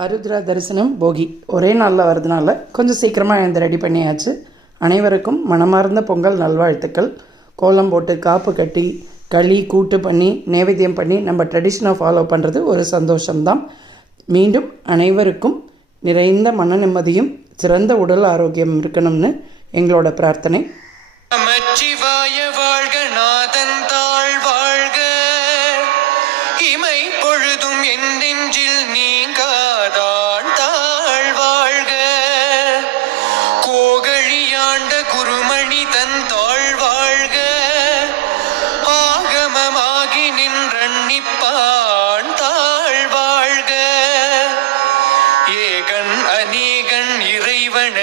ஆருத்ரா தரிசனம் போகி ஒரே நாளில் வரதுனால கொஞ்சம் சீக்கிரமாக எழுந்து ரெடி பண்ணியாச்சு. அனைவருக்கும் மனமார்ந்த பொங்கல் நல்வாழ்த்துக்கள். கோலம் போட்டு காப்பு கட்டி களி கூட்டு பண்ணி நைவேத்தியம் பண்ணி நம்ம ட்ரெடிஷனை ஃபாலோ பண்ணுறது ஒரு சந்தோஷம்தான். மீண்டும் அனைவருக்கும் நிறைந்த மன நிம்மதியும் சிறந்த உடல் ஆரோக்கியம் இருக்கணும்னு எங்களோட பிரார்த்தனை. நமச்சிவாய வாழ்க, நாதன் தாழ் வாழ்க, இமை பொழுதும் என் நெஞ்சில் நீங்காதான் தாழ் வாழ்க, கோகழியாண்ட குருமணி தன் தாழ் வாழ்க, ஆகமமாகி நின்றன்னிப்பான் தாழ் வாழ்க, ஏகன் அநேகன் இறைவன்